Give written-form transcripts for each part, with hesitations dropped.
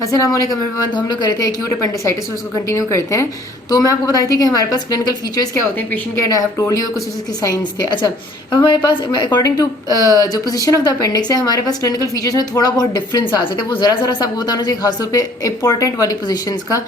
अस्सलाम वालेकुम एवरीवन। तो हम लोग कर रहे थे एक्यूट अपेंडिसाइटिस, उसको कंटिन्यू करते हैं। तो मैं आपको बताई थी कि हमारे पास क्लिनिकल फीचर्स क्या होते हैं पेशेंट के, and I have told you कुछ उसके साइंस थे। अच्छा, अब हमारे पास अकॉर्डिंग टू जो पोजीशन ऑफ द अपेंडिक्स है, हमारे पास क्लिनिकल फीचर्स में थोड़ा बहुत डिफरेंस आ जाता है। वो जरा सा आपको बताना चाहिए, खासतौर पर इंपॉर्टेंट वाली पोजिशन का।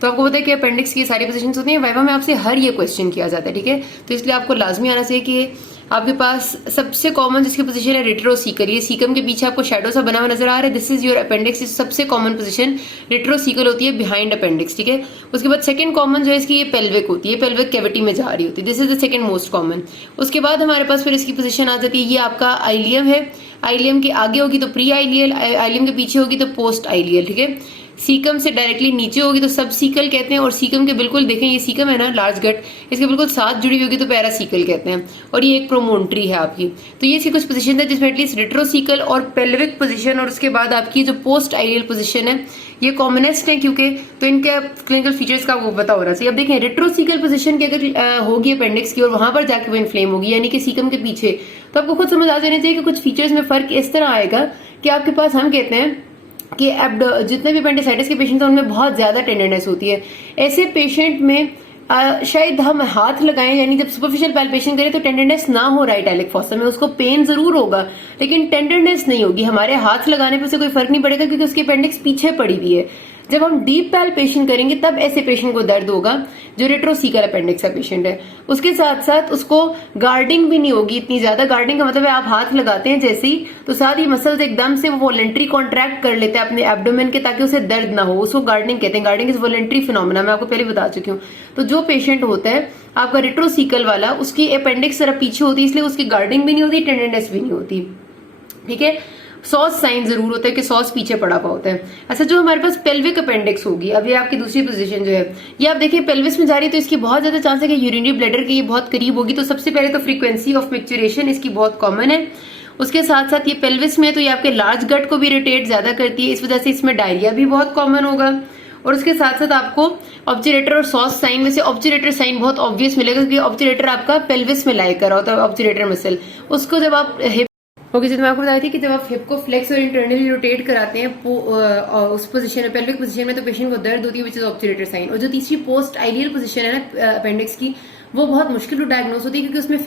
तो आपको पता है कि अपेंडिक्स की सारी पोजीशंस होती हैं, वाइवा में आपसे हर ये क्वेश्चन किया जाता है, ठीक है। तो इसलिए आपको लाजमी आना चाहिए कि आपके पास सबसे कॉमन जिसकी पोजीशन है रेट्रोसीकल। ये सीकम के पीछे आपको शैडो सा बना हुआ नजर आ रहा है, दिस इज योर अपेंडिक्स। सबसे कॉमन पोजीशन रेट्रोसीकल होती है बिहाइंड अपेंडिक्स, ठीक है। उसके बाद सेकंड कॉमन जो है इसकी ये पेल्विक होती है, पेल्विक कैविटी में जा रही होती है, this is the second most common. उसके बाद हमारे पास फिर इसकी पोजीशन आ जाती है, ये आपका आइलियम है। आइलियम के आगे होगी तो प्री आइलियल, आइलियम के पीछे होगी तो पोस्ट आइलियल, ठीक है। सीकम से डायरेक्टली नीचे होगी तो सब सीकल कहते हैं, और सीकम के बिल्कुल देखें ये सीकम है ना, लार्ज गट, इसके बिल्कुल साथ जुड़ी होगी तो पैरासीकल कहते हैं, और ये एक प्रोमोन्ट्री है आपकी। तो ये इसकी कुछ पोजीशन है जिसमें एटलीस्ट रेट्रोसीकल और पेल्विक पोजीशन, और उसके बाद आपकी जो पोस्ट आइलियल पोजीशन है ये कॉमनेस्ट है, क्योंकि तो इनके क्लिनिकल फीचर्स का आपको पता होना चाहिए। अब देखें रेट्रोसीकल पोजीशन की अगर होगी अपेंडिक्स की और वहां पर जाके वो इन्फ्लेम होगी, यानी कि सीकम के पीछे, तो आपको खुद समझ आ जाना चाहिए कि कुछ फीचर्स में फर्क इस तरह आएगा कि आपके पास हम कहते हैं कि जितने भी अपेंडिसाइटिस के पेशेंट हैं उनमें बहुत ज्यादा टेंडरनेस होती है। ऐसे पेशेंट में शायद हम हाथ लगाएं, यानी जब सुपरफिशियल पैल्पेशन करें तो टेंडरनेस ना हो राइट एलिक फॉसा में, उसको पेन जरूर होगा लेकिन टेंडरनेस नहीं होगी। हमारे हाथ लगाने पर उसे कोई फर्क नहीं पड़ेगा क्योंकि उसकी अपेंडिक्स पीछे पड़ी हुई है। जब हम डीप पैल्पेशन करेंगे तब ऐसे पेशेंट को दर्द होगा जो रेट्रोसीकल अपेंडिक्स का पेशेंट है। उसके साथ साथ उसको गार्डिंग भी नहीं होगी इतनी ज्यादा। गार्डिंग का मतलब है आप हाथ लगाते हैं जैसे ही तो साथ ही मसल्स एकदम से वो वॉलेंट्री कॉन्ट्रैक्ट कर लेते हैं अपने एब्डोमेन के, ताकि उसे दर्द ना हो, उसको गार्डिंग कहते हैं। गार्डिंग इज वॉलेंट्री फिनोमेना, मैं आपको पहले बता चुकी हूँ। तो जो पेशेंट होता है आपका रेट्रोसीकल वाला, उसकी अपेंडिक्स जरा पीछे होती है, इसलिए उसकी गार्डिंग भी नहीं होती, टेंडरनेस भी नहीं होती, ठीक है। सॉस साइन जरूर होता है कि सॉस पीछे पड़ा हुआ होता है। अच्छा, जो हमारे पास पेल्विक अपेंडिक्स होगी, अब ये आपकी दूसरी पोजीशन जो है, ये आप देखिए पेल्विस में जा रही है तो इसकी बहुत ज्यादा चांस है कि यूरिनरी ब्लैडर के ये बहुत करीब होगी। तो सबसे पहले तो फ्रीक्वेंसी ऑफ मिक्चुरेशन इसकी बहुत कॉमन है। उसके साथ साथ ये पेल्विस में तो ये आपके लार्ज गट को भी इरिटेट ज्यादा करती है, इस वजह से इसमें डायरिया भी बहुत कॉमन होगा। और उसके साथ साथ आपको ऑब्चुरेटर और सॉस साइन में से ऑब्चुरेटर साइन बहुत ऑब्वियस मिलेगा क्योंकि ऑब्चुरेटर आपका पेल्विस में लाई कर रहा होता है, ऑब्चुरेटर मसल। उसको जब आप ओके, मैं आपको बताई थी कि जब आप हिप को फ्लेक्स और इंटरनली रोटेट कराते हैं उस पोजीशन में, पेल्विक पोजीशन में, तो पेशेंट को दर्द होती है विच इज ऑब्चुरेटर साइन। और जो तीसरी पोस्ट आइडियल पोजीशन है ना अपेंडिक्स की, वो बहुत मुश्किल टू डायग्नोस होती है क्योंकि उसमें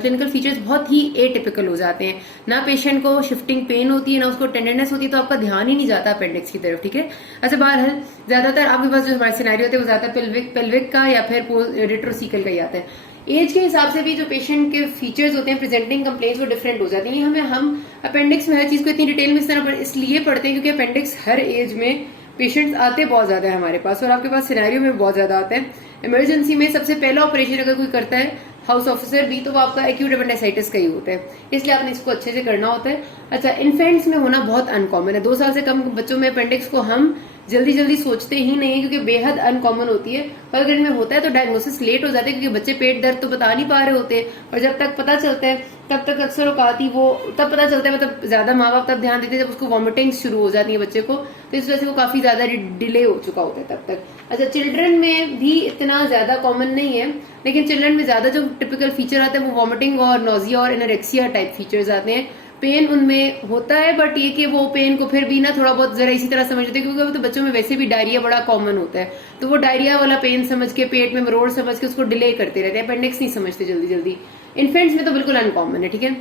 क्लिनिकल फीचर्स बहुत ही एटिपिकल हो जाते हैं। ना पेशेंट को शिफ्टिंग पेन होती है ना उसको टेंडरनेस होती है, तो आपका ध्यान ही नहीं जाता अपेंडिक्स की तरफ, ठीक है। अच्छा, बहरहाल ज्यादातर आपके पास जो हमारे सिनेरियो होते हैं वो ज्यादा पेल्विक का या फिर रेट्रोसीकल का ही आता है। एज के हिसाब से भी जो पेशेंट के फीचर्स होते हैं, प्रेजेंटिंग कंप्लेंट्स, वो डिफरेंट हो जाती हैं। हम अपेंडिक्स में हर चीज को इतनी डिटेल में इस तरह इसलिए पढ़ते हैं क्योंकि अपेंडिक्स हर एज में पेशेंट्स आते बहुत ज्यादा है हमारे पास, और आपके पास सिनेरियो में बहुत ज्यादा आते हैं। इमरजेंसी में सबसे पहला ऑपरेशन अगर कोई करता है हाउस ऑफिसर भी, तो वो आपका एक्यूट अपेंडिसाइटिस का ही होता है, इसलिए आपने इसको अच्छे से करना होता है। अच्छा, इन्फेंट्स में होना बहुत अनकॉमन है। 2 साल से कम बच्चों में अपेंडिक्स को हम जल्दी सोचते ही नहीं है क्योंकि बेहद अनकॉमन होती है, पर अगर इनमें होता है तो डायग्नोसिस लेट हो जाता है क्योंकि बच्चे पेट दर्द तो बता नहीं पा रहे होते हैं, और जब तक पता चलता है तब तक अक्सर औकाती वो तब पता चलता है, मतलब ज्यादा माँ बाप तब ध्यान देते हैं जब उसको वॉमिटिंग शुरू हो जाती है बच्चे को, तो इस वजह से वो काफी ज्यादा डिले हो चुका होता है तब तक। अच्छा, चिल्ड्रन में भी इतना ज्यादा कॉमन नहीं है, लेकिन चिल्ड्रन में ज्यादा जो टिपिकल फीचर आते हैं वो वॉमिटिंग और नोजिया और एनोरेक्सिया टाइप फीचर्स आते हैं। पेन उनमें होता है, बट ये कि वो पेन को फिर भी ना थोड़ा बहुत जरा इसी तरह समझ लेते हैं क्योंकि तो बच्चों में वैसे भी डायरिया बड़ा कॉमन होता है, तो वो डायरिया वाला पेन समझ के पेट में मरोड़ समझ के उसको डिले करते रहते हैं, अपेंडिक्स नहीं समझते जल्दी। इन्फेंट्स में तो बिल्कुल अनकॉमन है, ठीक है,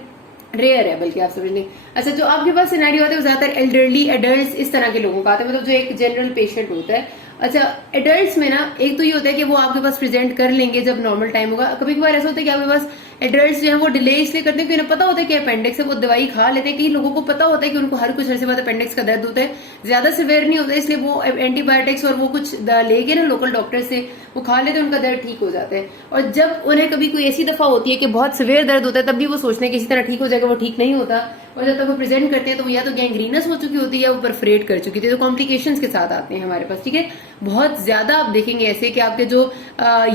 रेयर है बल्कि आप समझ लें। अच्छा, जो आपके पास सिनेरियो होता है वो ज्यादातर एल्डरली एडल्ट इस तरह के लोगों का आता है, मतलब जो एक जनरल पेशेंट होता है। अच्छा, एडल्ट्स में ना एक तो ये होता है कि वो आपके पास प्रेजेंट कर लेंगे जब नॉर्मल टाइम होगा। कभी कभार ऐसा होता है कि आपके पास एडल्ट्स जो है वो डिले इसलिए करते हैं क्योंकि उन्हें पता होता है कि अपेंडिक्स है, वो दवाई खा लेते हैं। कई लोगों को पता होता है कि उनको हर कुछ अर्से बाद अपेंडिक्स का दर्द होता है, ज्यादा सिवियर नहीं होता है, इसलिए वो एंटीबायोटिक्स और वो कुछ लेके ना लोकल डॉक्टर से वो खा लेते हैं, उनका दर्द ठीक हो जाता है। और जब उन्हें कभी कोई ऐसी दफा होती है कि बहुत सिवियर दर्द होता है, तब भी वो सोचते हैं कि इसी तरह ठीक हो जाएगा, वो ठीक नहीं होता। और जब तक वो प्रेजेंट करते हैं तो वो या तो गैंग्रीनस हो चुकी होती है या वो परफरेट कर चुकी थी, तो कॉम्प्लिकेशंस के साथ आते हैं हमारे पास, ठीक है। बहुत ज्यादा आप देखेंगे ऐसे कि आपके जो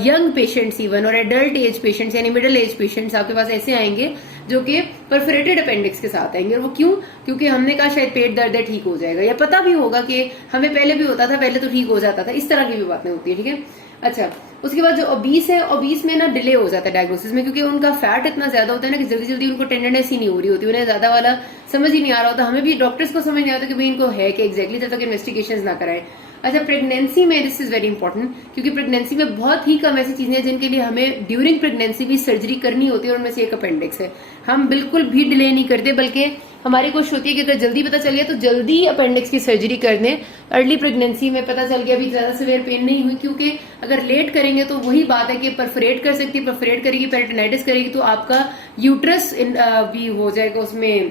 यंग पेशेंट्स इवन और एडल्ट एज पेशेंट्स यानी मिडिल एज पेशेंट्स आपके पास ऐसे आएंगे जो कि परफोरेटेड अपेंडिक्स के साथ आएंगे। और वो क्यों? क्योंकि हमने कहा शायद पेट दर्द है ठीक हो जाएगा, या पता भी होगा कि हमें पहले भी होता था, पहले तो ठीक हो जाता था, इस तरह की भी बातें होती है, ठीक है। अच्छा, उसके बाद जो ओबीस है, ओबीस में ना डिले हो जाता है डायग्नोसिस में, क्योंकि उनका फैट इतना ज्यादा होता है ना कि जल्दी जल्दी उनको टेंडरनेस ही नहीं हो रही होती, उन्हें ज्यादा वाला समझ ही नहीं आ रहा होता, हमें भी डॉक्टर्स को समझ नहीं आता कि भाई इनको है कि एग्जैक्टली, जब तक इन्वेस्टिगेशन ना कराएं। अच्छा, प्रेगनेंसी में दिस इज वेरी इंपॉर्टेंट, क्योंकि प्रेगनेंसी में बहुत ही कम ऐसी चीजें हैं जिनके लिए हमें ड्यूरिंग प्रेगनेंसी भी सर्जरी करनी होती है, और उनमें से एक अपेंडिक्स है। हम बिल्कुल भी डिले नहीं करते, बल्कि हमारी कोशिश होती है कि अगर जल्दी पता चल गया तो जल्दी अपेंडिक्स की सर्जरी कर दें। अर्ली प्रेगनेंसी में पता चल गया, अभी ज्यादा सिवियर पेन नहीं हुई, क्योंकि अगर लेट करेंगे तो वही बात है कि परफोरेट कर सकती है, परफोरेट करेगी, पेरिटोनाइटिस करेगी, तो आपका यूट्रस भी हो जाएगा, उसमें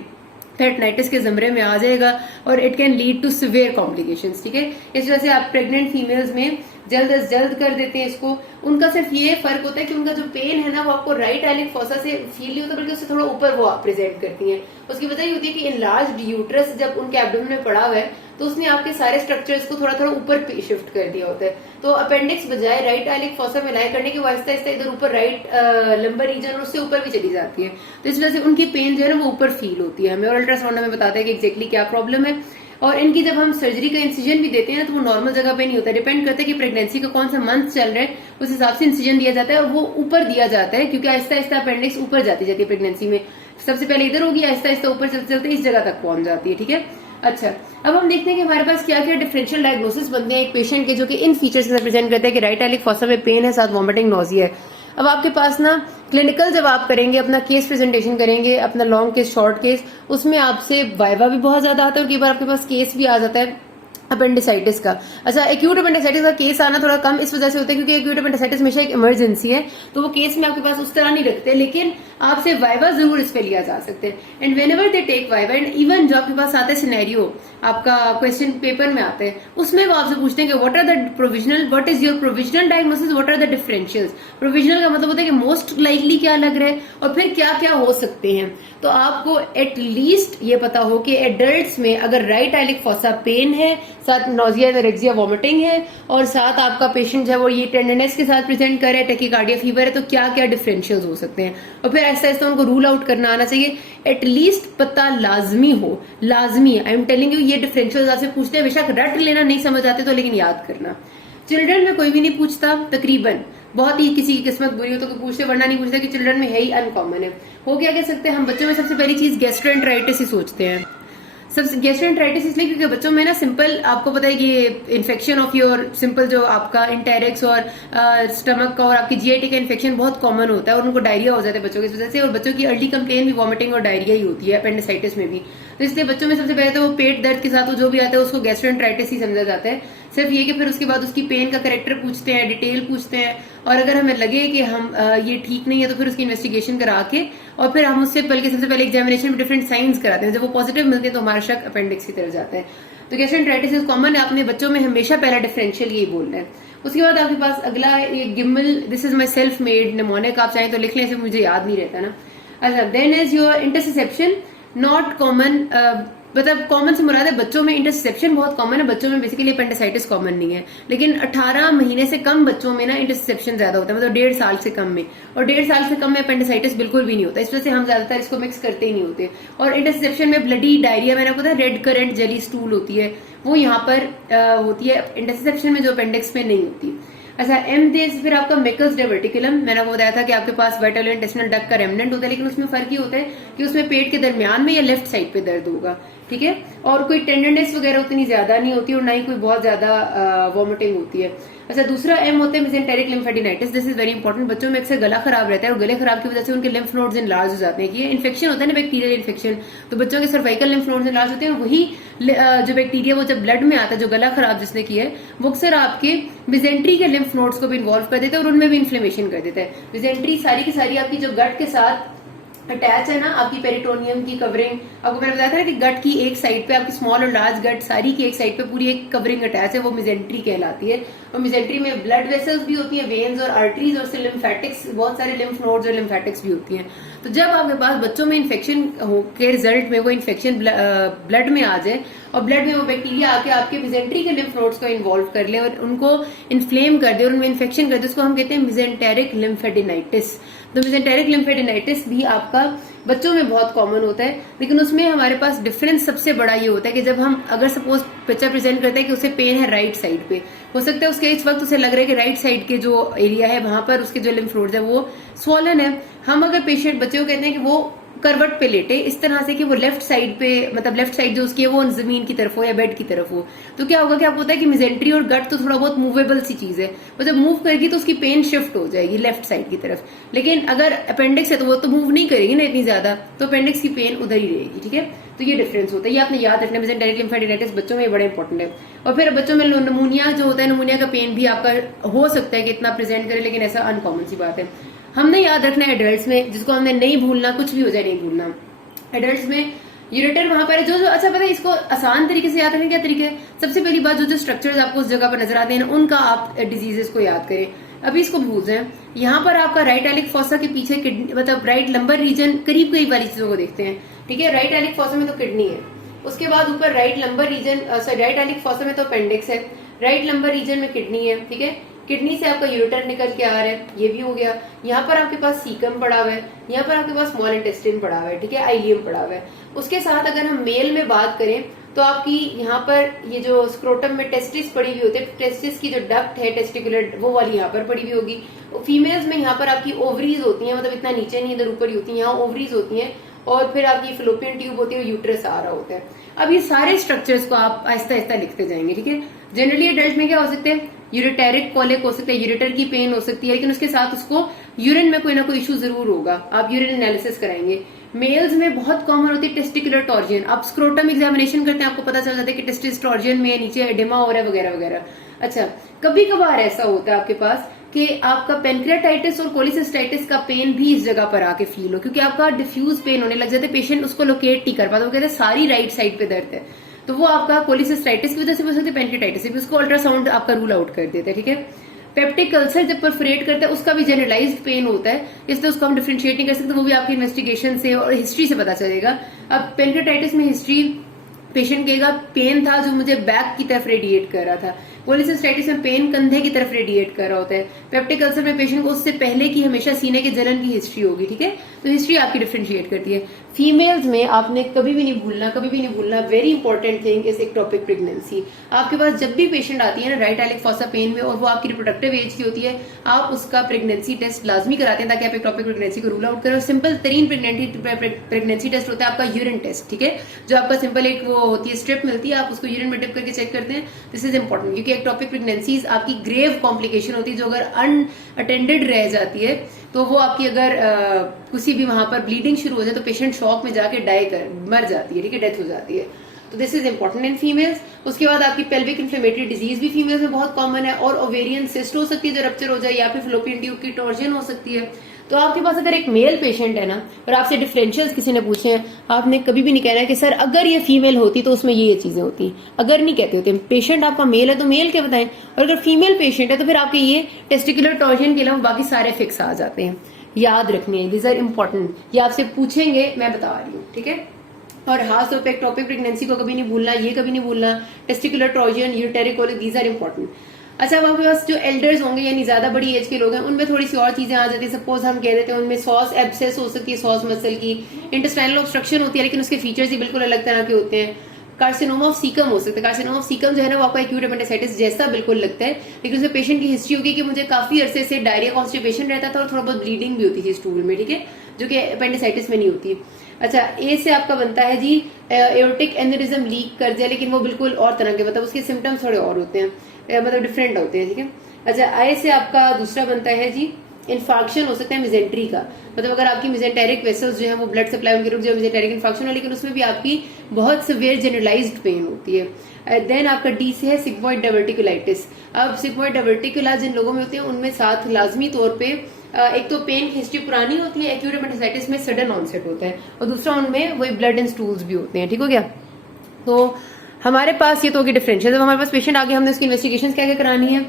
पेरिटोनाइटिस के जमरे में आ जाएगा, और it can lead to severe complications. ठीक है, इस वजह से आप प्रेग्नेंट फीमेल्स में जल्द अज जल्द कर देते हैं इसको। उनका सिर्फ ये फर्क होता है कि उनका जो पेन है ना, वो आपको राइट आइलिक फॉसा से फील नहीं होता, बल्कि उससे थोड़ा ऊपर वो आप प्रेजेंट करती हैं। उसकी वजह ये होती है कि इनलार्ज्ड यूट्रस जब उनके एब्डोमेन में पड़ा हुआ है, तो उसने आपके सारे स्ट्रक्चर्स को थोड़ा थोड़ा ऊपर शिफ्ट कर दिया होता है। तो अपेंडिक्स बजाय राइट आइलिक फॉसा में लाई करने के वो आहिस्ता आहिस्ता इधर ऊपर राइट लंबर रीजन और उससे ऊपर भी चली जाती है। तो इस वजह से उनकी पेन जो है ना वो ऊपर फील होती है हमें, और अल्ट्रासाउंड हमें बताता है कि एग्जैक्टली क्या प्रॉब्लम है। और इनकी जब हम सर्जरी का इंसिजन भी देते हैं ना, तो वो नॉर्मल जगह पे नहीं होता, डिपेंड करता है कि प्रेगनेंसी का कौन सा मंथ चल रहा है, उस हिसाब से इंसिजन दिया जाता है, और वो ऊपर दिया जाता है, क्योंकि आहिस्ता आहिस्ता अपेंडिक्स ऊपर जाती जाती है प्रेगनेंसी में। सबसे पहले इधर होगी, आहिस्ता आहिस्ता ऊपर चलते चलते इस जगह तक पहुंच जाती है। ठीक है, अच्छा, अब हम देखते हैं कि हमारे पास क्या क्या डिफरेंशियल डायग्नोसिस बनते हैं एक पेशेंट के, जो कि इन फीचर्स के साथ प्रेजेंट करते हैं कि राइट आइलिक फॉसा में पेन है, साथ वॉमिटिंग, नोजिया है। अब आपके पास ना क्लिनिकल जब आप करेंगे, अपना केस प्रेजेंटेशन करेंगे, अपना लॉन्ग केस, शॉर्ट केस, उसमें आपसे वाइवा भी बहुत ज्यादा आता है, और कई बार आपके पास केस भी आ जाता है अपेंडिसाइटिस का। अच्छा, एक्यूट अपेंडिसाइटिस का केस आना थोड़ा कम इस वजह से होता है क्योंकि एक्यूट अपेंडिसाइटिस हमेशा एक इमरजेंसी है, तो वो केस में आपके पास उस तरह नहीं रखते, लेकिन आपसे वाइवा जरूर इस पे लिया जा सकते हैं। And whenever they take viva, and even जो आपके पास आता है सिनेरियो, आपका क्वेश्चन पेपर में आता है, उसमें वो आपसे पूछते हैं कि what are the provisional, what is your provisional diagnosis, what are the differentials. Provisional का मतलब होता है कि मोस्ट लाइकली क्या लग रहा है, और फिर क्या क्या हो सकते हैं। तो आपको एटलीस्ट ये पता हो कि एडल्ट्स में अगर राइट आइलिक फॉसा पेन है, साथ नोजिया, एनोरेक्सिया, वॉमिटिंग है, और साथ आपका पेशेंट है वो ये टेंडरनेस के साथ प्रेजेंट करे, टैकीकार्डिया, फीवर है, तो क्या क्या डिफरेंशियल्स हो सकते हैं, और फिर ऐसा ऐसा उनको रूल आउट करना आना चाहिए। एटलीस्ट पता लाजमी हो, लाजमी, आई एम टेलिंग यू, ये डिफरेंशियल्स आपसे पूछते हैं, बेशक रट लेना नहीं समझ आते तो, लेकिन याद करना। चिल्ड्रन में कोई भी नहीं पूछता तकरीबन, बहुत ही किसी की किस्मत बुरी हो तो कोई पूछते, वरना नहीं पूछता, कि चिल्ड्रन में है ही अनकॉमन है। हो क्या कह सकते हैं हम, बच्चों में सबसे पहली चीज गैस्ट्रोएंटेराइटिस ही सोचते हैं। सब गैस्ट्रोएंटेराइटिस इसलिए क्योंकि बच्चों में ना सिंपल, आपको पता है कि इन्फेक्शन ऑफ योर सिंपल जो आपका इंटेरिक्स और स्टमक का और आपकी जीआईटी का इन्फेक्शन बहुत कॉमन होता है, और उनको डायरिया हो जाता है बच्चों की वजह से, और बच्चों की अर्ली कंप्लेन भी वॉमिटिंग और डायरिया ही होती है अपेंडिसाइटिस में भी। तो इसलिए बच्चों में सबसे पहले तो वो पेट दर्द के साथ जो भी आता है उसको गैस्ट्रोएंटेराइटिस ही समझा जाता है। सिर्फ ये कि फिर उसके बाद उसकी पेन का करेक्टर पूछते हैं, डिटेल पूछते हैं, और अगर हमें लगे कि हम ये ठीक नहीं है तो फिर उसकी इन्वेस्टिगेशन करा के, और फिर हम उससे बल्कि सबसे पहले एग्जामिनेशन में डिफरेंट साइंस कराते हैं। जब वो पॉजिटिव मिलते हैं तो हमारा शक अपेंडिक्स की तरफ जाता है। तो गैस्ट्रोएंटेराइटिस कॉमन है, आपने बच्चों में हमेशा पहला डिफरेंशियल यही बोलना है। उसके बाद आपके पास अगला है ये gimbal, this is my self made mnemonic, आप चाहें तो लिख लें, मुझे याद नहीं रहता ना। अच्छा, then is your intussusception, not common, मतलब कॉमन से मुराद है बच्चों में इंटरसेप्शन बहुत कॉमन है, बच्चों में बेसिकली अपेंडिसाइटिस कॉमन नहीं है, लेकिन 18 महीने से कम बच्चों में ना इंटरसेप्शन ज्यादा होता है, मतलब 1.5 साल से कम में, और 1.5 साल से कम में अपेंडिसाइटिस बिल्कुल भी नहीं होता, इस वजह से हम ज्यादातर इसको मिक्स करते ही नहीं होते। और इंटरसेप्शन में ब्लडी डायरिया, मैंने आपको बताया रेड करेंट जेली स्टूल होती है, वो यहाँ पर होती है इंटरसेप्शन में, जो अपेंडिक्स में नहीं होती। अच्छा, एम देस फिर आपका मेकल्स डायवर्टिकुलम, मैंने आपको बताया था कि आपके पास वाइटल इंटेस्टिनल डक्ट का रेमनेंट होता है, लेकिन उसमें फर्क ये होता है कि उसमें पेट के दरमियान में या लेफ्ट साइड पे दर्द होगा। ठीक है, और कोई टेंडरनेस वगैरह उतनी ज्यादा नहीं होती, और ना ही कोई बहुत ज्यादा वॉमिटिंग होती है। अच्छा, दूसरा एम होता है mesenteric lymphadenitis, this is very important. बच्चों में अक्सर गला खराब रहता है, और गले खराब की वजह से उनके लिम्फ नोड्स इनलार्ज हो जाते हैं, कि ये इन्फेक्शन होता है ना, बैक्टीरियल इन्फेक्शन, तो बच्चों के सर्वाइकल लिम्फ नोड्स इनलार्ज होते हैं, वही जो बैक्टीरिया वो जब ब्लड में आता है, जो गला खराब जिसने किया है, वो अक्सर आपके मिजेंट्री के लिम्फ नोड्स को भी इन्वॉल्व कर देता है, और उनमें भी इन्फ्लेमेशन कर देता है। मिजेंट्री सारी की सारी आपकी जो गट के साथ अटैच है ना, आपकी पेरिटोनियम की कवरिंग, आपको मैंने बताया था कि गट की एक साइड पे, आपकी स्मॉल और लार्ज गट सारी की एक साइड पे पूरी एक कवरिंग अटैच है, वो मिजेंट्री कहलाती है। और मिजेंट्री में ब्लड वेसल्स भी होती है, वेन्स और आर्टरीज, और लिम्फेटिक्स, बहुत सारे लिम्फ नोड्स और लिम्फेटिक्स भी होती हैं। तो जब आपके पास बच्चों में इन्फेक्शन के रिजल्ट में वो इन्फेक्शन ब्लड में आ जाए, और ब्लड में वो बैक्टीरिया आके आपके मिजेंट्री के लिम्फ नोड्स को इन्वॉल्व कर ले और उनको इन्फ्लेम कर दे और उनमें इन्फेक्शन कर दे, उसको हम कहते हैं मिजेंटेरिक लिम्फेडिनाइटिस। तो मेसेंटेरिक लिम्फेडेनाइटिस भी आपका बच्चों में बहुत कॉमन होता है, लेकिन उसमें हमारे पास डिफरेंस सबसे बड़ा ये होता है कि जब हम अगर सपोज बच्चा प्रेजेंट करता है कि उसे पेन है राइट साइड पे, हो सकता है उसके इस वक्त उसे लग रहा है कि राइट साइड के जो एरिया है वहां पर उसके जो लिम्फ नोड्स है वो स्वॉलन है। हम अगर पेशेंट बच्चे को कहते हैं कि वो करवट पे लेटे इस तरह से कि वो लेफ्ट साइड पे, मतलब लेफ्ट साइड जो उसकी है वो जमीन की तरफ हो या बेड की तरफ हो, तो क्या होगा कि आपको पता है कि मिजेंट्री और गट तो थोड़ा बहुत मूवेबल सी चीज है, वो जब मूव करेगी तो उसकी पेन शिफ्ट हो जाएगी लेफ्ट साइड की तरफ। लेकिन अगर अपेंडिक्स है तो वो तो मूव नहीं करेगी ना इतनी ज्यादा, तो अपेंडिक्स की पेन उधर ही रहेगी। ठीक है, तो ये डिफरेंस होता है, ये आपने याद रखना। मेसेंटेरिक लिम्फेडेनाइटिस बच्चों में बड़ा इंपॉर्टेंट है। और फिर बच्चों में नमूनिया जो होता है, नमूनिया का पेन भी आपका हो सकता है कि इतना प्रेजेंट करे, लेकिन ऐसा अनकॉमन सी बात है। हमने याद रखना है एडल्ट्स में, जिसको हमने नहीं भूलना, कुछ भी हो जाए नहीं भूलना। एडल्ट्स में यूरेटर वहां पर है जो अच्छा पता है, इसको आसान तरीके से याद रखने क्या तरीके है। सबसे पहली बात, जो स्ट्रक्चर्स आपको उस जगह पर नजर आते हैं उनका आप डिजीजेस को याद करें। अभी इसको भूल जाए, यहाँ पर आपका राइट एलिक फॉसा के पीछे किडनी, मतलब राइट लंबर रीजन, करीब करीब वाली चीजों को देखते हैं। ठीक है, राइट एलिक फॉसा में तो किडनी है, उसके बाद ऊपर right lumbar region, sorry right iliac fossa में तो अपेंडिक्स है, राइट लंबर रीजन में किडनी है। ठीक है, किडनी से आपका यूरेटर निकल के आ रहा है, ये भी हो गया। यहाँ पर आपके पास सीकम पड़ा हुआ है, यहाँ पर आपके पास स्मॉल इंटेस्टिन पड़ा हुआ है। ठीक है, आइलियम पड़ा हुआ है। उसके साथ अगर हम मेल में बात करें तो आपकी यहाँ पर ये जो स्क्रोटम में टेस्टिस पड़ी हुई होती है, टेस्टिस की जो डक्ट है टेस्टिकुलर, वो वाली यहाँ पर पड़ी हुई होगी। फीमेल्स में यहाँ पर आपकी ओवरीज होती है, मतलब इतना नीचे नहीं इधर ऊपर ही होती है, यहाँ ओवरीज होती है, और फिर आपकी फिलोपियन ट्यूब होती है, यूट्रस आ रहा होता है। अब ये सारे स्ट्रक्चर्स को आप आहिस्ता आहिस्ता लिखते जाएंगे। ठीक है, जनरली एडल्ट में क्या हो सकते हैं, यूरेटेरिक कॉलिक हो सकता है, यूरेटर की पेन हो सकती है, लेकिन उसके साथ उसको यूरिन में कोई ना कोई इशू जरूर होगा, आप यूरिन एनालिसिस कराएंगे। मेल्स में बहुत कॉमन होती है टेस्टिकुलर टॉर्जन। आप स्क्रोटम एग्जामिनेशन करते हैं, आपको पता चल जाता है कि टेस्टिस टॉर्जन में नीचे एडिमा हो रहा है वगैरह वगैरह। अच्छा, कभी कभार ऐसा होता है आपके पास कि आपका पेनक्रियाटाइटिस और कोलिसिस्टाइटिस का पेन भी इस जगह पर आके फील हो, क्योंकि आपका डिफ्यूज पेन होने लग जाता है, पेशेंट उसको लोकेट नहीं कर पाता, वो कहते हैं सारी राइट साइड पे दर्द है, तो वो आपका कोलिसिस्टाइटिस की वजह से हो सकती है, पेनक्रियाटाइटिस से भी, उसको अल्ट्रासाउंड आपका रूल आउट कर देता है। ठीक है, पेप्टिक अल्सर जब परफोरेट करता है उसका भी जनरलाइज्ड पेन होता है, इसलिए उसको हम डिफरेंशिएट नहीं कर सकते, वो भी आपकी इन्वेस्टिगेशन से और हिस्ट्री से पता चलेगा। अब पेनक्रियाटाइटिस में हिस्ट्री, पेशेंट कहेगा पेन था जो मुझे बैक की तरफ रेडिएट कर रहा था, कोलिसिस्टाइटिस में पेन कंधे की तरफ रेडिएट कर रहा होता है, पेप्टिक अल्सर में पेशेंट को उससे पहले की हमेशा सीने के जलन की हिस्ट्री होगी। ठीक है, तो हिस्ट्री आपकी डिफरेंशिएट करती है। फीमेल्स में आपने कभी भी नहीं भूलना, very important thing is ectopic pregnancy. आपके पास जब भी पेशेंट आती है ना राइट एलिक फॉसा पेन में, और वो आपकी रिप्रोडक्टिव एज की होती है, आप उसका प्रेगनेंसी टेस्ट लाजमी कराते हैं ताकि आप एक्टोपिक प्रेगनेंसी को रूल आउट करें। सिंपल तरीन प्रेगनेंसी टेस्ट होता है आपका यूरिन टेस्ट। ठीक है, जो आपका सिंपल एक वो होती है स्ट्रिप मिलती है, आप उसको यूरिन में डिप करके चेक करते हैं। दिस इज इंपॉर्टेंट, क्योंकि एक्टोपिक प्रेगनेंसीज आपकी ग्रेव कॉम्प्लिकेशन होती है, जो अगर अनअटेंडेड रह जाती है तो वो आपकी अगर किसी भी वहां पर ब्लीडिंग शुरू हो जाए तो पेशेंट शॉक में जाके मर जाती है। ठीक है, डेथ हो जाती है। तो this is important in females. उसके बाद आपकी पेल्विक इन्फ्लेमेटरी डिजीज भी फीमेल्स में बहुत कॉमन है, और ओवेरियन सिस्ट हो सकती है जो रप्चर हो जाए, या फिर फिलोपियन ट्यूब की टॉर्जन हो सकती है। तो आपके पास अगर एक मेल पेशेंट है ना, और आपसे डिफरेंशियल्स किसी ने पूछे हैं, आपने कभी भी नहीं कहना है कि सर अगर ये फीमेल होती तो उसमें ये चीजें होती, अगर नहीं कहते होते। पेशेंट आपका मेल है तो मेल के बताएं, और अगर फीमेल पेशेंट है तो फिर आपके ये टेस्टिकुलर टॉर्जन के अलावा बाकी सारे फिक्स आ जाते हैं। याद रखने हैं, दीज आर इंपॉर्टेंट, ये आपसे पूछेंगे, मैं बता रही हूँ। ठीक है, और खास तौर पे एक्टोपिक प्रेगनेंसी को कभी नहीं भूलना, ये कभी नहीं भूलना, testicular torsion, ureteric colic, these are important. अच्छा, अब आपके पास जो एल्डर्स होंगे यानी ज्यादा बड़ी एज के लोग हैं, उनमें थोड़ी सी और चीजें आ जाती है। सपोज हम कह देते हैं उनमें सॉस एब्सेस हो सकती है, सॉस मसल की, इंटेस्टाइनल ऑब्स्ट्रक्शन होती है, लेकिन उसके फीचर्स ही बिल्कुल अलग तरह के होते हैं। कार्सिनोमा ऑफ सीकम हो सकता है, कार्सिनोमा ऑफ सीकम जो है ना वो आपका एक्यूट एपेंडिसाइटिस जैसा बिल्कुल लगता है, लेकिन उसमें पेशेंट की हिस्ट्री होगी कि मुझे काफी अरसे से डायरिया कॉन्स्टिपेशन रहता था और थोड़ा बहुत ब्लीडिंग भी होती थी स्टूल में। ठीक है, जो कि एपेंडिसाइटिस में नहीं होती। अच्छा, ए से आपका बनता है जी एओर्टिक एन्यूरिज्म लीक कर जाए, लेकिन वो बिल्कुल और तरह के, मतलब उसके सिम्टम्स थोड़े और होते हैं, मतलब डिफरेंट होते हैं। ठीक है, अच्छा, आई से आपका दूसरा बनता है जी इन्फाक्शन हो सकता है मिजेंट्री का, मतलब अगर आपकी मिजेंटेरिक वेसल्स जो है वो ब्लड सप्लाई उनके रुक जाए, मिजेंटेरिक इन्फाक्शन है, लेकिन उसमें भी आपकी बहुत सिवियर जनरलाइज्ड पेन होती है। देन आपका डी से है सिग्मोइड डायवर्टिकुलाइटिस। अब सिग्मोइड डायवर्टिकुला जिन लोगों में होते हैं उनमें साथ लाजमी तौर पे एक तो पेन की हिस्ट्री पुरानी होती है, एक्यूट एपेंडिसाइटिस में सडन ऑनसेट होता है, और दूसरा उनमें वही ब्लड एंड स्टूल्स भी होते हैं। ठीक हो गया, तो हमारे पास ये तो होगी डिफरेंशियल। जब हमारे पास पेशेंट आगे हमने उसकी इन्वेस्टिगेशन क्या क्या करानी है।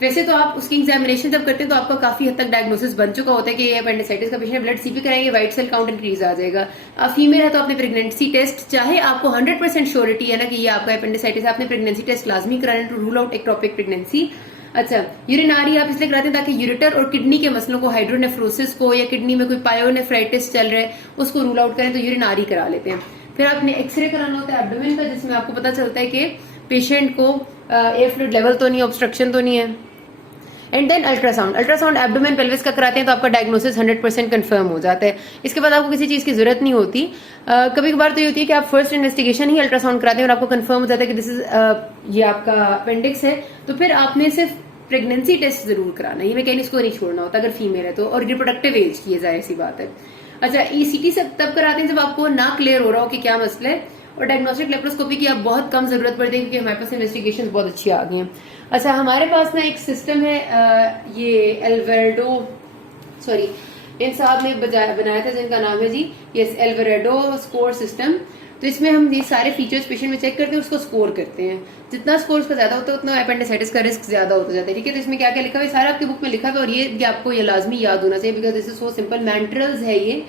वैसे तो आप उसकी एग्जामिनेशन जब करते हैं तो आपका काफी हद तक डायग्नोसिस बन चुका होता है कि ये अपेंडिसाइटिस का पेशेंट, ब्लड सीपी कराएंगे, व्हाइट सेल काउंट इंक्रीज आ जाएगा। अब फीमेल है तो अपने प्रेगनेंसी टेस्ट, चाहे आपको 100% श्योरिटी है ना कि ये आपका अपेंडिसाइटिस है, आपने प्रेगनेंसी टेस्ट लाजमी कराना to rule out ectopic pregnancy. अच्छा, यूरिनारी आप इसलिए कराते हैं ताकि यूरेटर और किडनी के मसलों को, हाइड्रोनेफ्रोसिस को या किडनी में कोई पायोनेफ्राइटिस चल रहा है उसको रूल आउट करें तो यूरिनारी करा लेते हैं। फिर आपने एक्सरे कराना होता है एब्डोमेन का, जिसमें आपको पता चलता है कि पेशेंट को एयर फ्लूइड लेवल तो नहीं, ऑब्स्ट्रक्शन तो नहीं है। And then ultrasound, ultrasound abdomen pelvis का कराते हैं तो आपका डायग्नोसिस 100% कंफर्म हो जाता है। इसके बाद आपको किसी चीज की जरूरत नहीं होती। कभी कभार तो ये होती है कि आप फर्स्ट इन्वेस्टिगेशन ही अल्ट्रासाउंड कराते हैं और आपको कंफर्म हो जाता है कि दिस इज ये आपका अपेंडिक्स है, तो फिर आपने सिर्फ प्रेगनेंसी टेस्ट जरूर कराना है, ये मैं कहनी इसको नहीं छोड़ना होता अगर फीमेल है तो, और रिप्रोडक्टिव एज की है, जाहिर सी बात है। अच्छा, ईसीटी से तब कराते हैं जब आपको ना क्लियर हो रहा हो कि क्या मसला है, और डायग्नोस्टिक लेप्रोस्कोपी की अब बहुत कम जरूरत पड़ती है क्योंकि हमारे पास इन्वेस्टिगेशन बहुत अच्छी आ गई हैं। अच्छा, हमारे पास ना एक सिस्टम है, ये एल्वेरेडो, सॉरी इन साहब ने बनाया था जिनका नाम है जी यस एल्वेरेडो स्कोर सिस्टम। तो इसमें हम ये सारे फीचर्स पेशेंट में चेक करके उसको स्कोर करते हैं। जितना स्कोर उसका ज्यादा होता है उतना अपेंडिसाइटिस का रिस्क ज्यादा होता जाता है। ठीक है, तो इसमें क्या क्या लिखा हुआ है सारा आपकी बुक में लिखा हुआ है, और ये आपको ये लाजमी याद होना चाहिए because this is so simple. मैंट्रल्स है ये,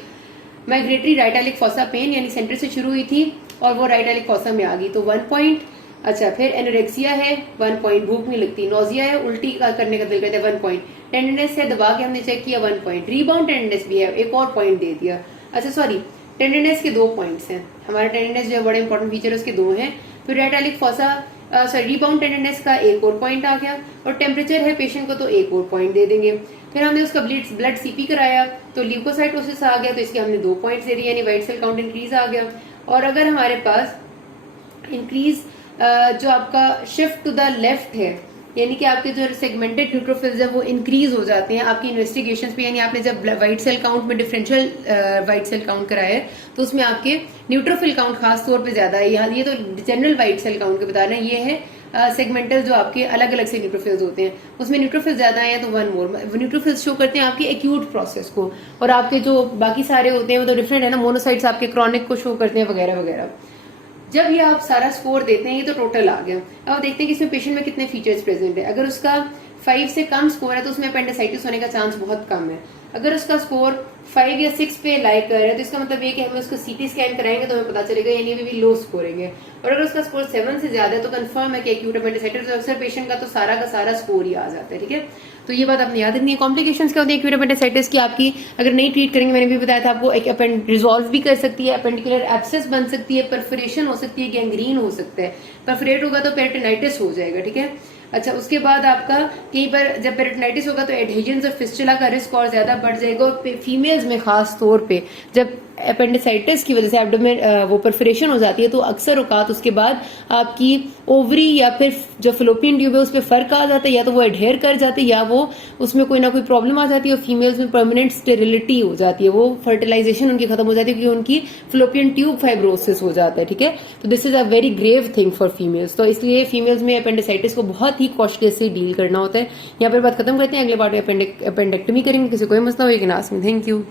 माइग्रेटरी राइटालिक फॉसा पेन, यानी सेंटर से शुरू हुई थी और वो राइटालिक फॉसा में आ गई तो 1 पॉइंट। अच्छा, फिर एनोरेक्सिया है 1 पॉइंट, भूख नहीं लगती। नोजिया है, उल्टी करने का दिल करता है 1 पॉइंट। टेंडरनेस है, दबा के हमने चेक किया 1 पॉइंट। रीबाउंड टेंडरनेस भी है, एक और पॉइंट दे दिया। अच्छा सॉरी, टेंडरनेस के 2 पॉइंट्स हैं, हमारा टेंडरनेस जो है बड़े इंपॉर्टेंट फीचर है उसके 2 हैं। फिर राइटालिक फॉसा सॉरी रीबाउंड टेंडरनेस का एक और पॉइंट आ गया, और टेम्परेचर है पेशेंट को तो एक और पॉइंट दे देंगे। फिर हमने उसका ब्लड सीपी कराया तो ल्यूकोसाइटोसिस आ गया तो इसके हमने 2 पॉइंट्स दे दिए, यानी व्हाइट सेल काउंट इंक्रीज आ गया। और अगर हमारे पास इंक्रीज जो आपका शिफ्ट टू द लेफ्ट है, यानी कि आपके जो सेगमेंटेड न्यूट्रोफिल्स है वो इंक्रीज हो जाते हैं आपकी इन्वेस्टिगेशंस पे, यानी आपने जब व्हाइट सेल काउंट में डिफरेंशियल व्हाइट सेल काउंट कराया है तो उसमें आपके न्यूट्रोफिल काउंट खास तौर पे ज्यादा है। यहाँ ये तो जनरल व्हाइट सेल काउंट के बता रहे हैं, ये है सेगमेंटल जो आपके अलग अलग से न्यूट्रोफिल्स होते हैं उसमें न्यूट्रोफिल्स ज्यादा है तो 1 मोर। न्यूट्रोफिल्स शो करते हैं आपकी एक्यूट प्रोसेस को, और आपके जो बाकी सारे होते हैं वो तो डिफरेंट है ना, मोनोसाइट्स आपके क्रॉनिक को शो करते हैं वगैरह वगैरह। जब ये आप सारा स्कोर देते हैं, ये तो टोटल आ गया। अब देखते हैं कि इसमें पेशेंट में कितने फीचर्स प्रेजेंट है। अगर उसका 5 से कम स्कोर है तो उसमें अपेंडिसाइटिस होने का चांस बहुत कम है। अगर उसका स्कोर 5 या 6 पे लाइक कर रहा है तो इसका मतलब ये कि हमें उसको सीटी स्कैन कराएंगे तो हमें पता चलेगा, यानी अभी भी लो स्कोरिंग है। और अगर उसका स्कोर 7 से ज्यादा है तो कंफर्म है कि एक्यूट अपेंडिसाइटिस, अक्सर पेशेंट का तो सारा का सारा स्कोर ही आ जाता है। ठीक है, तो ये बात आपने याद रखनी है। कॉम्प्लिकेशंस क्या होती है एक्यूट अपेंडिसाइटिस की, आपकी अगर नहीं ट्रीट करेंगे, मैंने भी बताया था आपको, एक रिजॉल्व भी कर सकती है, अपेंडिकुलर एब्सेस बन सकती है, परफोरेशन हो सकती है, गैंग्रीन हो सकता है। परफोरेट होगा तो पेरिटोनाइटिस हो जाएगा। ठीक है, अच्छा उसके बाद आपका कहीं पर जब पेरिटोनाइटिस होगा तो एडहेजन्स और फिस्टुला का रिस्क और ज्यादा बढ़ जाएगा, और फीमेल्स में खास तौर पे जब अपेंडिसाइटिस की वजह से एब्डोमेन वो परफोरेशन हो जाती है तो अक्सर औकात उसके बाद आपकी ओवरी या फिर जो फिलोपियन ट्यूब है उस पर फर्क आ जाता है, या तो वो एडहेयर कर जाते हैं या वो उसमें कोई ना कोई प्रॉब्लम आ जाती है, और फीमेल्स में परमानेंट स्टेरिलिटी हो जाती है, वो फर्टिलाइजेशन उनकी खत्म हो जाती है क्योंकि उनकी फिलोपियन ट्यूब फाइब्रोसिस हो जाता है। ठीक है, तो this is a very grave thing for females, तो इसलिए फीमेल्स में अपेंडिसाइटिस को बहुत ही कॉशियसली डील करना होता है। यहाँ पर बात खत्म करते हैं, अगले पार्ट में अपेंडेक्टमी करेंगे। किसी कोई मसला हो, you can ask me. Thank you.